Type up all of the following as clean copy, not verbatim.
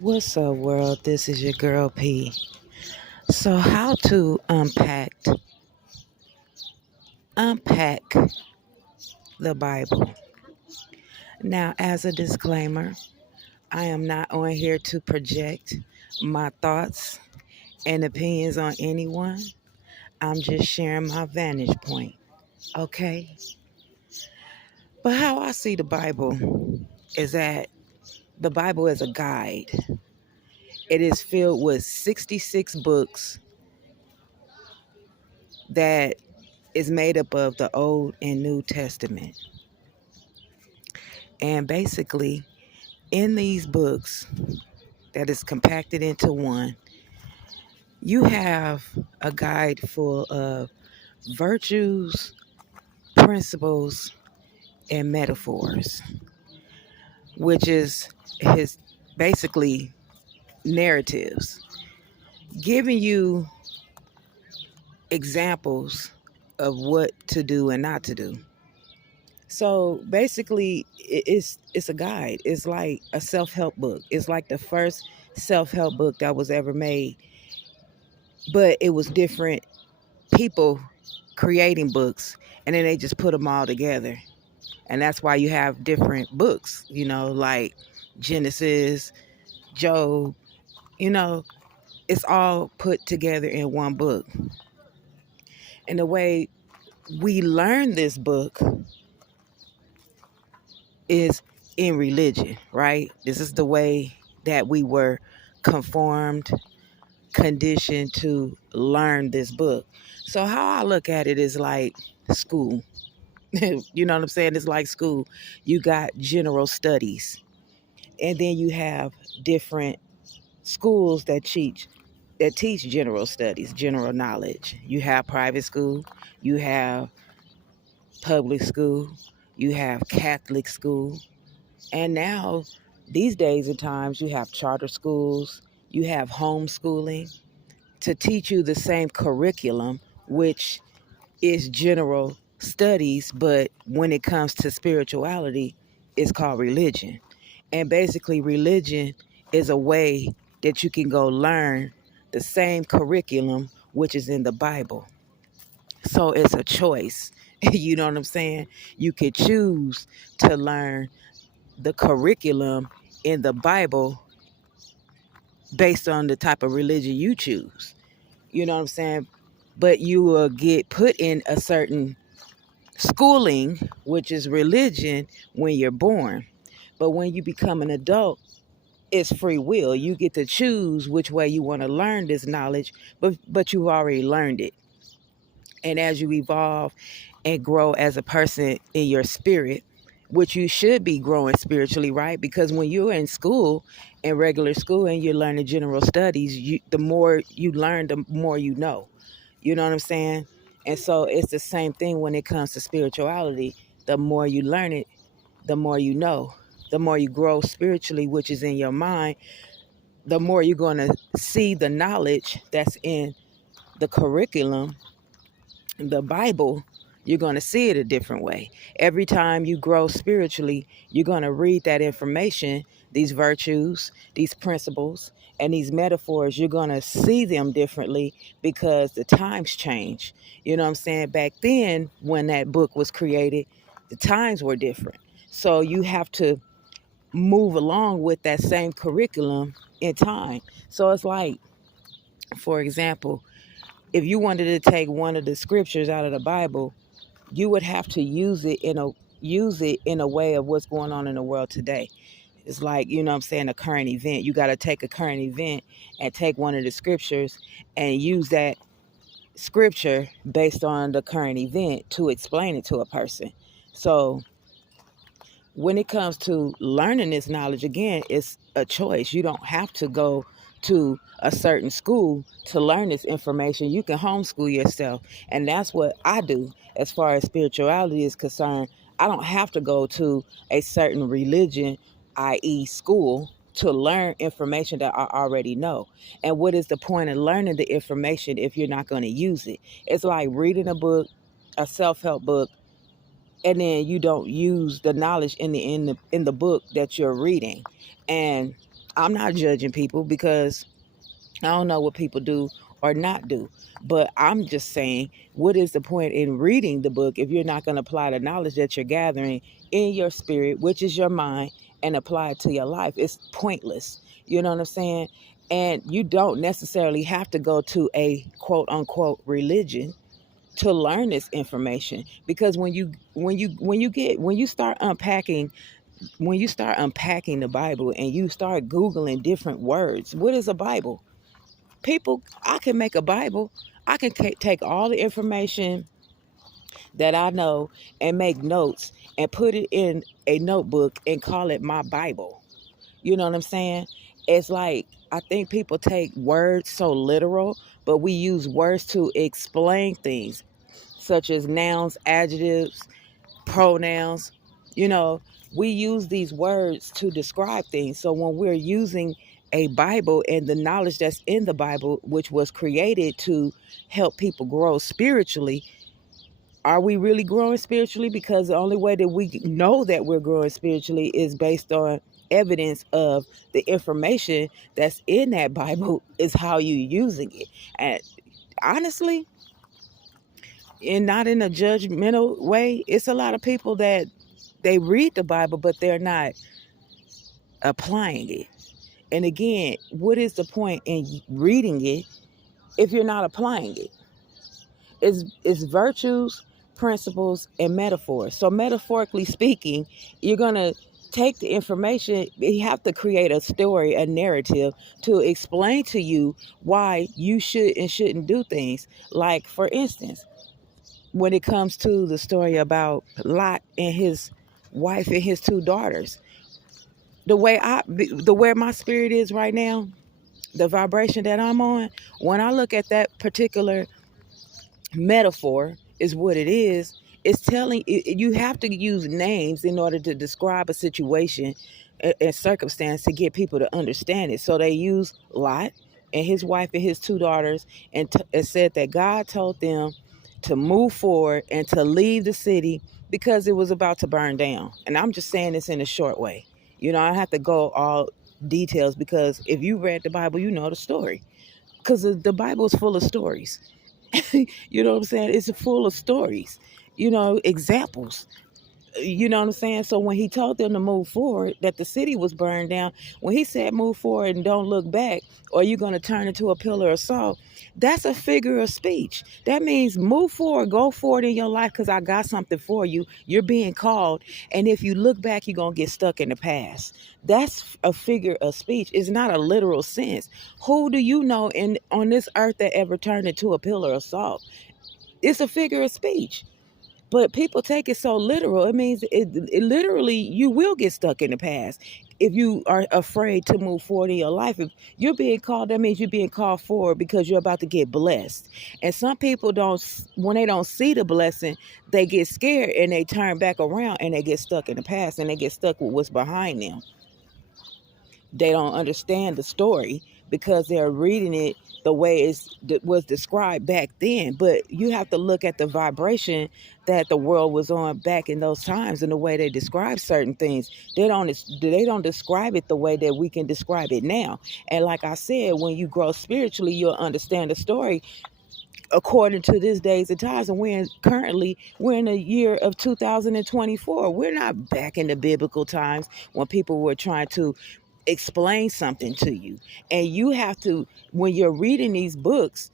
What's up, world? This is your girl P. So, how to unpack the Bible? Now, as a disclaimer, I am not on here to project my thoughts and opinions on anyone. I'm just sharing my vantage point. Okay. But how I see the Bible is that the Bible is a guide. It is filled with 66 books that is made up of the Old and New Testament. And basically, in these books that is compacted into one, you have a guide full of virtues, principles, and metaphors, which is his basically narratives, giving you examples of what to do and not to do. So basically, it's a guide. It's like a self-help book. It's like the first self-help book that was ever made, but it was different people creating books, and then they just put them all together. And that's why you have different books, like Genesis, Job, you know, it's all put together in one book. And the way we learn this book is in religion, right? This is the way that we were conformed, conditioned to learn this book. So how I look at it is like school. You know what I'm saying? It's like school. You got general studies, and then you have different schools that teach general studies, general knowledge. You have private school, you have public school, you have Catholic school, and now these days and times you have charter schools, you have homeschooling to teach you the same curriculum, which is general studies, but when it comes to spirituality, it's called religion. And basically, religion is a way that you can go learn the same curriculum, which is in the Bible. So it's a choice. You know what I'm saying? You could choose to learn the curriculum in the Bible based on the type of religion you choose. You know what I'm saying? But you will get put in a certain schooling, which is religion, when you're born. But when you become an adult, it's free will. You get to choose which way you want to learn this knowledge, but you've already learned it. And as you evolve and grow as a person in your spirit, which you should be growing spiritually, right? Because when you're in school, in regular school, and you're learning general studies, the more you learn, the more you know. You know what I'm saying? And so it's the same thing when it comes to spirituality. The more you learn it, the more you know. The more you grow spiritually, which is in your mind, the more you're going to see the knowledge that's in the curriculum, the Bible. You're going to see it a different way. Every time you grow spiritually, you're going to read that information, these virtues, these principles, and these metaphors. You're going to see them differently because the times change. You know what I'm saying? Back then, when that book was created, the times were different. So you have to move along with that same curriculum in time. So it's like, for example, if you wanted to take one of the scriptures out of the Bible, you would have to use it in a way of what's going on in the world today. It's like, you know what I'm saying, a current event. You got to take a current event and take one of the scriptures and use that scripture based on the current event to explain it to a person. So when it comes to learning this knowledge, again, it's a choice. You don't have to go to a certain school to learn this information. You can homeschool yourself. And that's what I do as far as spirituality is concerned. I don't have to go to a certain religion, i.e., school, to learn information that I already know. And what is the point of learning the information if you're not going to use it? It's like reading a book, a self-help book, and then you don't use the knowledge in the book that you're reading. And I'm not judging people because I don't know what people do or not do. But I'm just saying, what is the point in reading the book if you're not going to apply the knowledge that you're gathering in your spirit, which is your mind, and apply it to your life? It's pointless. You know what I'm saying? And you don't necessarily have to go to a quote unquote religion to learn this information, because when you start unpacking, when you start unpacking the Bible and you start googling different words, what is a Bible? People, I can make a Bible. I can take all the information that I know and make notes and put it in a notebook and call it my Bible. You know what I'm saying? It's like, I think people take words so literal, but we use words to explain things, such as nouns, adjectives, pronouns. You know, we use these words to describe things. So when we're using a Bible and the knowledge that's in the Bible, which was created to help people grow spiritually, are we really growing spiritually? Because the only way that we know that we're growing spiritually is based on evidence of the information that's in that Bible, is how you're using it. And honestly, and not in a judgmental way, it's a lot of people that they read the Bible, but they're not applying it. And again, what is the point in reading it if you're not applying it? It's virtues, principles, and metaphors. So metaphorically speaking, you're going to take the information, you have to create a story, a narrative to explain to you why you should and shouldn't do things. Like, for instance, when it comes to the story about Lot and his wife and his two daughters, the way my spirit is right now, the vibration that I'm on, when I look at that particular metaphor, is what it is. It's telling you have to use names in order to describe a situation and circumstance to get people to understand it. So they use Lot and his wife and his two daughters, and it said that God told them to move forward and to leave the city because it was about to burn down. And I'm just saying this in a short way. You know, I have to go all details, because if you read the Bible, you know the story. Because the Bible is full of stories. You know what I'm saying? It's full of stories, you know, examples. You know what I'm saying? So when he told them to move forward, that the city was burned down, when he said move forward and don't look back, or you're going to turn into a pillar of salt, that's a figure of speech. That means move forward, go forward in your life, because I got something for you. You're being called. And if you look back, you're going to get stuck in the past. That's a figure of speech. It's not a literal sense. Who do you know on this earth that ever turned into a pillar of salt? It's a figure of speech. But people take it so literal. It means it literally, you will get stuck in the past if you are afraid to move forward in your life. If you're being called, that means you're being called forward because you're about to get blessed. And some people don't, when they don't see the blessing, they get scared and they turn back around and they get stuck in the past and they get stuck with what's behind them. They don't understand the story because they're reading it the way it was described back then. But you have to look at the vibration that the world was on back in those times and the way they describe certain things. They don't describe it the way that we can describe it now. And like I said, when you grow spiritually, you'll understand the story according to this days and times. And we're in the year of 2024. We're not back in the biblical times when people were trying to explain something to you. And you have to, when you're reading these books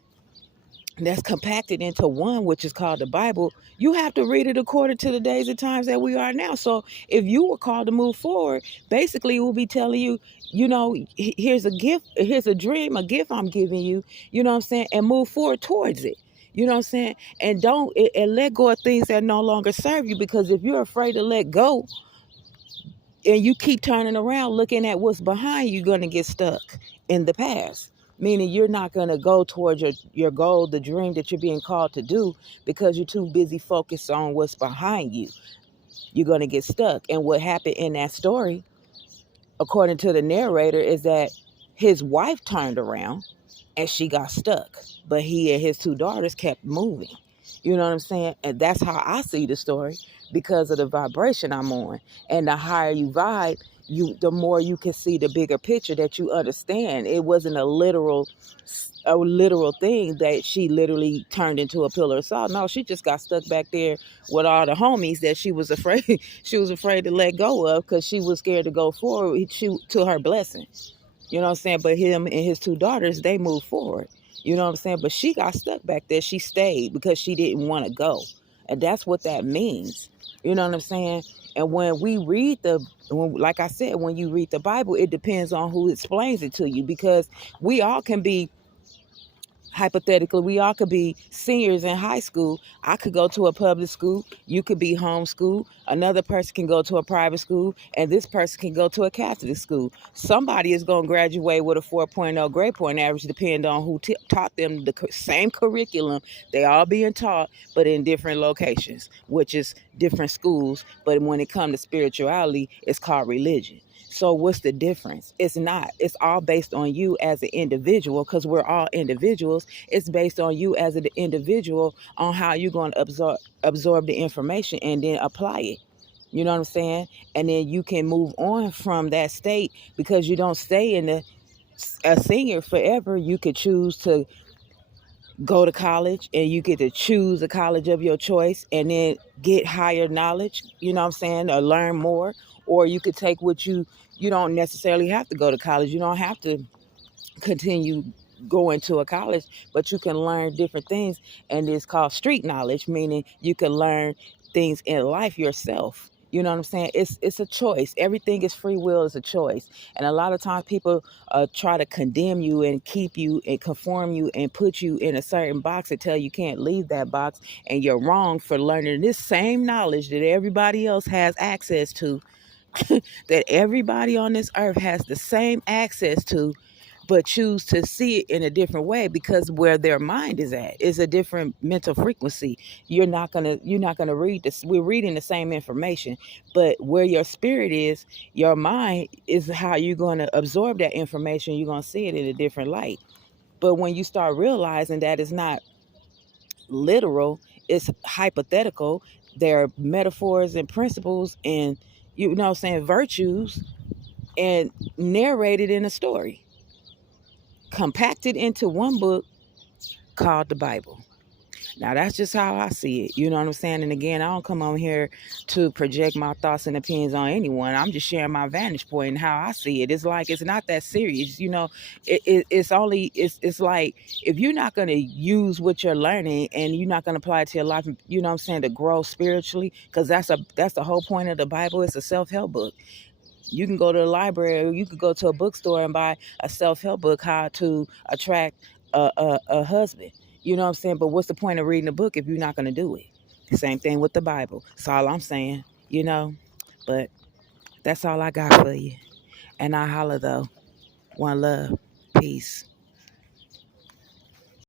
that's compacted into one, which is called the Bible, you have to read it according to the days and times that we are now. So if you were called to move forward, basically it will be telling you, you know, here's a gift, here's a dream, a gift I'm giving you, you know what I'm saying, and move forward towards it. You know what I'm saying? And and let go of things that no longer serve you, because if you're afraid to let go, and you keep turning around looking at what's behind you, you're going to get stuck in the past. Meaning you're not going to go towards your goal, the dream that you're being called to do, because you're too busy focused on what's behind you. You're going to get stuck. And what happened in that story, according to the narrator, is that his wife turned around and she got stuck. But he and his two daughters kept moving. You know what I'm saying? And that's how I see the story, because of the vibration I'm on. And the higher you vibe, the more you can see the bigger picture, that you understand it wasn't a literal thing that she literally turned into a pillar of salt. No, she just got stuck back there with all the homies that she was afraid she was afraid to let go of, because she was scared to go forward to her blessing. You know what I'm saying? But him and his two daughters, they moved forward. You know what I'm saying? But she got stuck back there. She stayed because she didn't want to go. And that's what that means. You know what I'm saying? And when we read like I said, when you read the Bible, it depends on who explains it to you, because we all can be, hypothetically, we all could be seniors in high school. I could go to a public school. You could be homeschooled. Another person can go to a private school. And this person can go to a Catholic school. Somebody is going to graduate with a 4.0 grade point average, depending on who taught them the same curriculum. They all being taught, but in different locations, which is different schools. But when it comes to spirituality, it's called religion. So what's the difference? It's not. It's all based on you as an individual, because we're all individuals. It's based on you as an individual, on how you're going to absorb the information and then apply it. You know what I'm saying? And then you can move on from that state, because you don't stay in a senior forever. You could choose to go to college, and you get to choose a college of your choice and then get higher knowledge, you know what I'm saying, or learn more. Or you could take you don't necessarily have to go to college. You don't have to continue going to a college, but you can learn different things. And it's called street knowledge, meaning you can learn things in life yourself. You know what I'm saying? It's a choice. Everything is free will, is a choice. And a lot of times people try to condemn you and keep you and conform you and put you in a certain box until you can't leave that box. And you're wrong for learning this same knowledge that everybody else has access to, that everybody on this earth has the same access to, but choose to see it in a different way, because where their mind is at is a different mental frequency. You're not gonna read this. We're reading the same information, but where your spirit is, your mind is how you're gonna absorb that information. You're gonna see it in a different light. But when you start realizing that it's not literal, it's hypothetical, there are metaphors and principles and, you know what I'm saying, virtues, and narrated in a story, compacted into one book called the Bible. Now, that's just how I see it. You know what I'm saying? And again, I don't come on here to project my thoughts and opinions on anyone. I'm just sharing my vantage point and how I see it. It's like, it's not that serious. You know, it's like, if you're not going to use what you're learning and you're not going to apply it to your life, you know what I'm saying, to grow spiritually, because that's the whole point of the Bible. It's a self-help book. You can go to the library, or you could go to a bookstore and buy a self-help book, how to attract a husband. You know what I'm saying? But what's the point of reading a book if you're not going to do it? Same thing with the Bible. That's all I'm saying, you know. But that's all I got for you. And I holla though. One love. Peace.